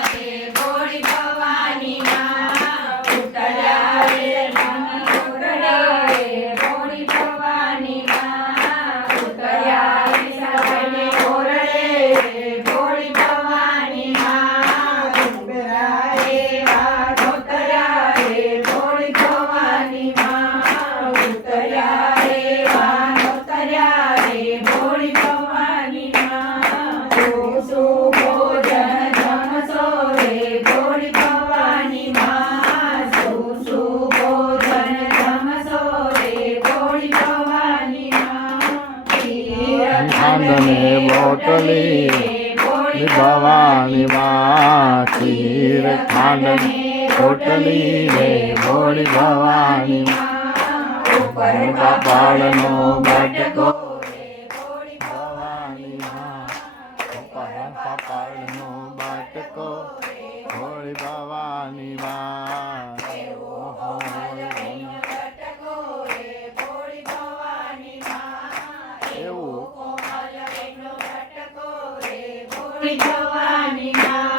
ભોળી ભવાની માં ઉતર્યા રે ઉતર્યા રે ભોળી ભવાની માં ઉતર્યા રે સવાઈને ઓરડે ભોળી ભવાની માં ઉતર્યા રે ઉતર્યા રે ભોળી ભવાની માં ઉતર્યા રે ઉતર્યા રે ભોળી ભવાની માં સુભોજન જમશો રે ભોળી ભવાની માં સુભોજન જમશો રે ભોળી ભવાની માં ખાંડને બોટલી ભવાની માં ખીર ખાંડને બોટલી રે ભોળી ભવાની માં ઉપર કપાળનો બટકો ભોળી ભવાની માં ઉપર કપાળનો બટકો ભોળી ભવાની માં ભોળી ભવાની માં એવું ભોળી ભવાની માં